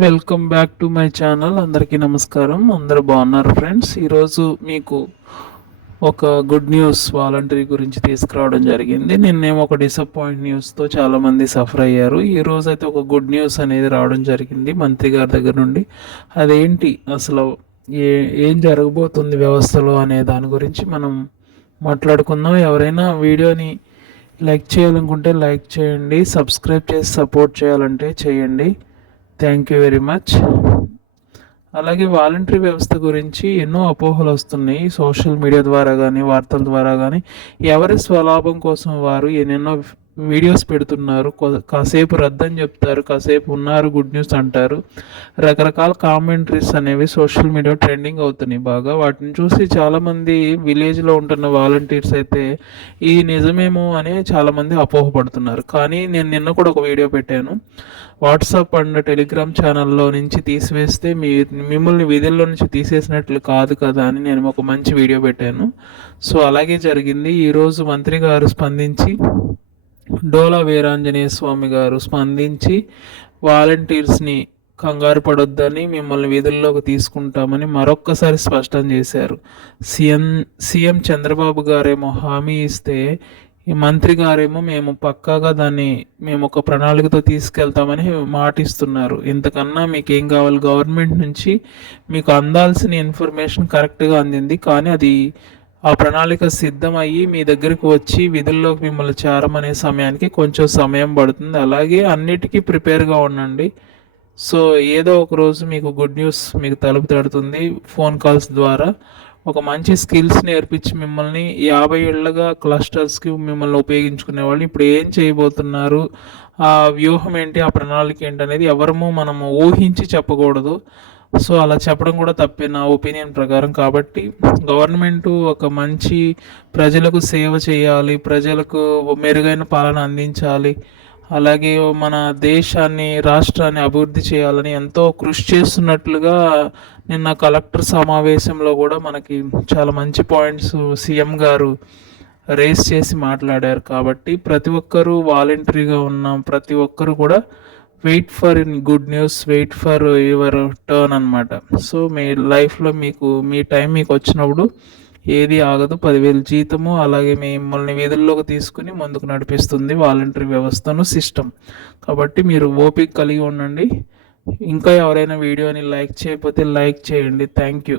Welcome back to my channel. అందరికీ నమస్కారం. అందరూ బాగున్నారు ఫ్రెండ్స్? ఈరోజు మీకు ఒక గుడ్ న్యూస్ వాలంటరీ గురించి తీసుకురావడం జరిగింది. నిన్నేమో ఒక డిసప్పాయింట్ న్యూస్తో చాలామంది సఫర్ అయ్యారు. ఈరోజు అయితే ఒక గుడ్ న్యూస్ అనేది రావడం జరిగింది మంత్రి గారి దగ్గర నుండి. అదేంటి? అసలు ఏ ఏం జరగబోతుంది వ్యవస్థలో అనే దాని గురించి మనం మాట్లాడుకుందాం. ఎవరైనా వీడియోని లైక్ చేయాలనుకుంటే లైక్ చేయండి. సబ్స్క్రైబ్ చేసి సపోర్ట్ చేయాలంటే చేయండి. థ్యాంక్ యూ వెరీ మచ్ అలాగే వాలంటరీ వ్యవస్థ గురించి ఎన్నో అపోహలు వస్తున్నాయి. సోషల్ మీడియా ద్వారా కానీ వార్తల ద్వారా కానీ ఎవరి స్వలాభం కోసం వారు ఎన్నెన్నో వీడియోస్ పెడుతున్నారు. కాసేపు రద్దని చెప్తారు కాసేపు ఉన్నారు గుడ్ న్యూస్ అంటారు. రకరకాల కామెంటరీస్ అనేవి సోషల్ మీడియా ట్రెండింగ్ అవుతున్నాయి బాగా. వాటిని చూసి చాలామంది విలేజ్లో ఉంటున్న వాలంటీర్స్ అయితే ఇది నిజమేమో అని చాలామంది అపోహపడుతున్నారు. కానీ నేను నిన్న కూడా ఒక వీడియో పెట్టాను. వాట్సాప్ అండ్ టెలిగ్రామ్ ఛానల్లో నుంచి తీసివేస్తే మీ మిమ్మల్ని విధుల్లో నుంచి తీసేసినట్లు కాదు కదా అని నేను ఒక మంచి వీడియో పెట్టాను. సో అలాగే జరిగింది. ఈరోజు మంత్రి గారు స్పందించి డోలా వీరాంజనేయ స్వామి గారు స్పందించి వాలంటీర్స్ని కంగారు పడొద్దని మిమ్మల్ని విధుల్లోకి తీసుకుంటామని మరొక్కసారి స్పష్టం చేశారు. సీఎం సీఎం చంద్రబాబు గారేమో హామీ ఇస్తే ఈ మంత్రి గారేమో మేము పక్కాగా దాన్ని మేము ఒక ప్రణాళికతో తీసుకెళ్తామని మాటిస్తున్నారు. ఇంతకన్నా మీకు ఏం కావాలి? గవర్నమెంట్ నుంచి మీకు అందాల్సిన ఇన్ఫర్మేషన్ కరెక్ట్గా అందింది. కానీ అది ఆ ప్రణాళిక సిద్ధమయ్యి మీ దగ్గరికి వచ్చి విధుల్లోకి మిమ్మల్ని చేరమనే సమయానికి కొంచెం సమయం పడుతుంది. అలాగే అన్నిటికీ ప్రిపేర్గా ఉండండి. సో ఏదో ఒక రోజు మీకు గుడ్ న్యూస్ మీకు తలుపు తడుతుంది. ఫోన్ కాల్స్ ద్వారా ఒక మంచి స్కిల్స్ నేర్పించి మిమ్మల్ని యాభై ఏళ్ళగా క్లస్టర్స్కి మిమ్మల్ని ఉపయోగించుకునే వాళ్ళు ఇప్పుడు ఏం చేయబోతున్నారు? ఆ వ్యూహం ఏంటి? ఆ ప్రణాళిక ఏంటి అనేది ఎవరము మనము ఊహించి చెప్పకూడదు. సో అలా చెప్పడం కూడా తప్పే నా ఒపీనియన్ ప్రకారం. కాబట్టి గవర్నమెంట్ ఒక మంచి ప్రజలకు సేవ చేయాలి ప్రజలకు మెరుగైన పాలన అందించాలి అలాగే మన దేశాన్ని రాష్ట్రాన్ని అభివృద్ధి చేయాలని ఎంతో కృషి చేస్తున్నట్లుగా నిన్న కలెక్టర్ సమావేశంలో కూడా మనకి చాలా మంచి పాయింట్స్ సీఎం గారు రేస్ చేసి మాట్లాడారు. కాబట్టి ప్రతి ఒక్కరూ వాలంటరీగా ఉన్న ప్రతి ఒక్కరు కూడా wait for in good news wait for your turn అనమాట సో మీ లైఫ్లో మీకు మీ టైం మీకు వచ్చినప్పుడు ఏది ఆగదు. పదివేలు జీతము అలాగే మిమ్మల్ని వీధుల్లోకి తీసుకుని ముందుకు నడిపిస్తుంది వాలంటరీ వ్యవస్థను సిస్టమ్ కాబట్టి మీరు ఓపిక కలిగి ఉండండి. ఇంకా ఎవరైనా వీడియోని లైక్ చేయకపోతే లైక్ చేయండి. Thank you